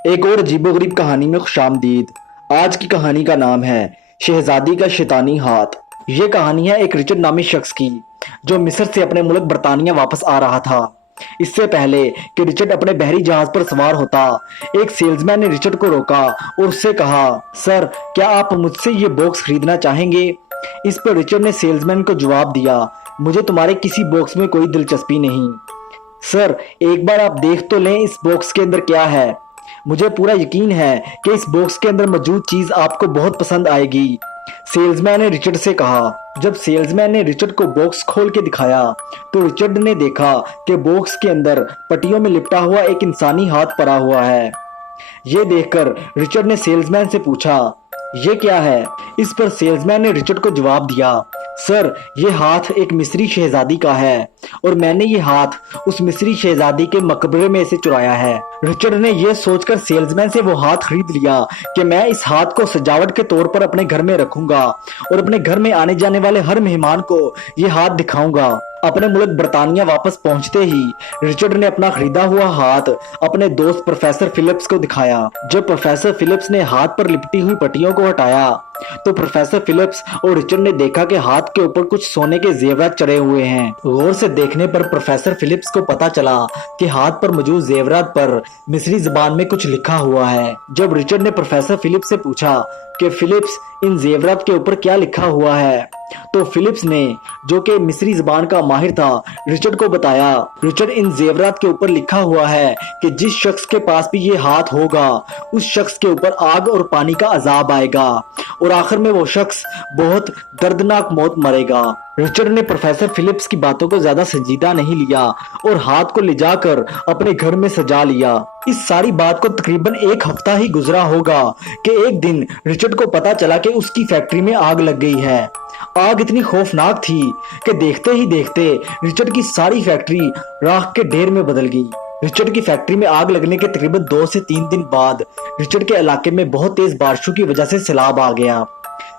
एक और अजीबोगरीब कहानी में खुशामदीद। आज की कहानी का नाम है शहजादी का शैतानी हाथ। ये कहानी है एक रिचर्ड नामी शख्स की, जो मिस्र से अपने मुल्क बरतानिया वापस आ रहा था। इससे पहले कि रिचर्ड अपने बहरी जहाज पर सवार होता, एक सेल्समैन ने रिचर्ड को रोका और उससे कहा, सर, क्या आप मुझसे ये बॉक्स खरीदना चाहेंगे? इस पर रिचर्ड ने सेल्समैन को जवाब दिया, मुझे तुम्हारे किसी बॉक्स में कोई दिलचस्पी नहीं। सर, एक बार आप देख तो लें इस बॉक्स के अंदर क्या है। मुझे पूरा यकीन है कि इस बॉक्स के अंदर मौजूद चीज आपको बहुत पसंद आएगी, सेल्समैन ने रिचर्ड से कहा। जब सेल्समैन ने रिचर्ड को बॉक्स खोल के दिखाया तो रिचर्ड ने देखा कि बॉक्स के अंदर पट्टियों में लिपटा हुआ एक इंसानी हाथ पड़ा हुआ है। ये देखकर रिचर्ड ने सेल्समैन से पूछा, ये क्या है? इस पर सेल्समैन ने रिचर्ड को जवाब दिया, सर, ये हाथ एक मिस्री शहजादी का है और मैंने ये हाथ उस मिस्री शहजादी के मकबरे में से चुराया है। रिचर्ड ने यह सोचकर सेल्समैन से वो हाथ खरीद लिया कि मैं इस हाथ को सजावट के तौर पर अपने घर में रखूंगा और अपने घर में आने जाने वाले हर मेहमान को ये हाथ दिखाऊंगा। अपने मुल्क बरतानिया वापस पहुंचते ही रिचर्ड ने अपना खरीदा हुआ हाथ अपने दोस्त प्रोफेसर फिलिप्स को दिखाया। जब प्रोफेसर फिलिप्स ने हाथ पर लिपटी हुई पट्टियों को हटाया तो प्रोफेसर फिलिप्स और रिचर्ड ने देखा कि हाथ के ऊपर कुछ सोने के जेवरात चढ़े हुए हैं। गौर से देखने पर प्रोफेसर फिलिप्स को पता चला कि हाथ पर मौजूद जेवरात पर मिस्री जुबान में कुछ लिखा हुआ है। जब रिचर्ड ने प्रोफेसर फिलिप्स से पूछा कि फिलिप्स, इन जेवरात के ऊपर क्या लिखा हुआ है, तो फिलिप्स ने, जो कि मिस्री जुबान का माहिर था, रिचर्ड को बताया, रिचर्ड, इन जेवरात के ऊपर लिखा हुआ है कि जिस शख्स के पास भी ये हाथ होगा उस शख्स के ऊपर आग और पानी का अजाब आएगा और आखिर में वो शख्स बहुत दर्दनाक मौत मरेगा। रिचर्ड ने प्रोफेसर फिलिप्स की बातों को ज्यादा संजीदा नहीं लिया और हाथ को ले जाकर अपने घर में सजा लिया। इस सारी बात को तकरीबन एक हफ्ता ही गुजरा होगा कि एक दिन रिचर्ड को पता चला कि उसकी फैक्ट्री में आग लग गई है। आग इतनी खौफनाक थी कि देखते ही देखते रिचर्ड की सारी फैक्ट्री राख के ढेर में बदल गई। रिचर्ड की फैक्ट्री में आग लगने के तकरीबन 2 से 3 दिन बाद रिचर्ड के इलाके में बहुत तेज बारिशों की वजह से सैलाब आ गया।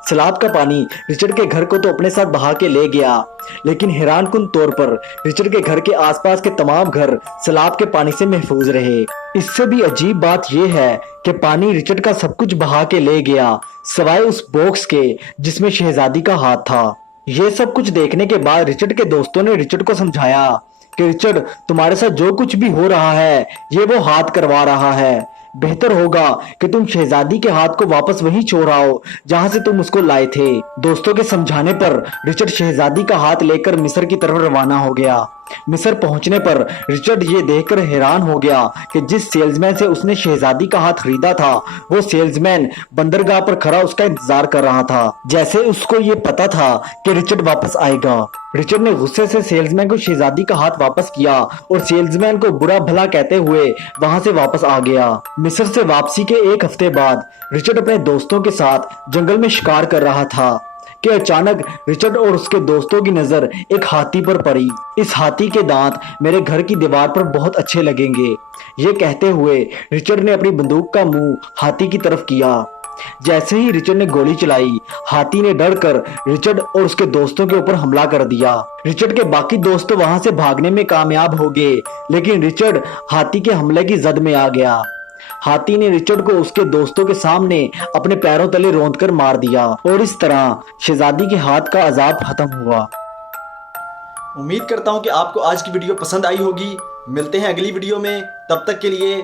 सैलाब का पानी रिचर्ड के घर को तो अपने साथ बहा के ले गया, लेकिन हैरानकुन तौर पर रिचर्ड के घर के आसपास के तमाम घर सैलाब के पानी से महफूज रहे। इससे भी अजीब बात यह है कि पानी रिचर्ड का सब कुछ बहा के ले गया, सिवाय उस बॉक्स के जिसमें शहजादी का हाथ था। ये सब कुछ देखने के बाद रिचर्ड के दोस्तों ने रिचर्ड को समझाया कि रिचर्ड, तुम्हारे साथ जो कुछ भी हो रहा है ये वो हाथ करवा रहा है। बेहतर होगा कि तुम शहजादी के हाथ को वापस वहीं छोड़ आओ जहां से तुम उसको लाए थे। दोस्तों के समझाने पर रिचर्ड शहजादी का हाथ लेकर मिस्र की तरफ रवाना हो गया। मिस्र पहुंचने पर रिचर्ड ये देखकर हैरान हो गया कि जिस सेल्समैन से उसने शहजादी का हाथ खरीदा था, वो सेल्समैन बंदरगाह पर खड़ा उसका इंतजार कर रहा था, जैसे उसको ये पता था कि रिचर्ड वापस आएगा। रिचर्ड ने गुस्से से सेल्समैन को शहजादी का हाथ वापस किया और सेल्समैन को बुरा भला कहते हुए वहां से वापस आ गया। मिस्र से वापसी के एक हफ्ते बाद रिचर्ड अपने दोस्तों के साथ जंगल में शिकार कर रहा था कि अचानक रिचर्ड और उसके दोस्तों की नजर एक हाथी पर पड़ी। इस हाथी के दांत मेरे घर की दीवार पर बहुत अच्छे लगेंगे, ये कहते हुए रिचर्ड ने अपनी बंदूक का मुंह हाथी की तरफ किया। जैसे ही रिचर्ड ने गोली चलाई, हाथी ने डरकर रिचर्ड और उसके दोस्तों के ऊपर हमला कर दिया। रिचर्ड के बाकी दोस्त तो वहां से भागने में कामयाब हो गए, लेकिन रिचर्ड हाथी के हमले की जद में आ गया। हाथी ने रिचर्ड को उसके दोस्तों के सामने अपने पैरों तले रौंदकर मार दिया और इस तरह शहजादी के हाथ का अजाब खत्म हुआ। उम्मीद करता हूं कि आपको आज की वीडियो पसंद आई होगी। मिलते हैं अगली वीडियो में, तब तक के लिए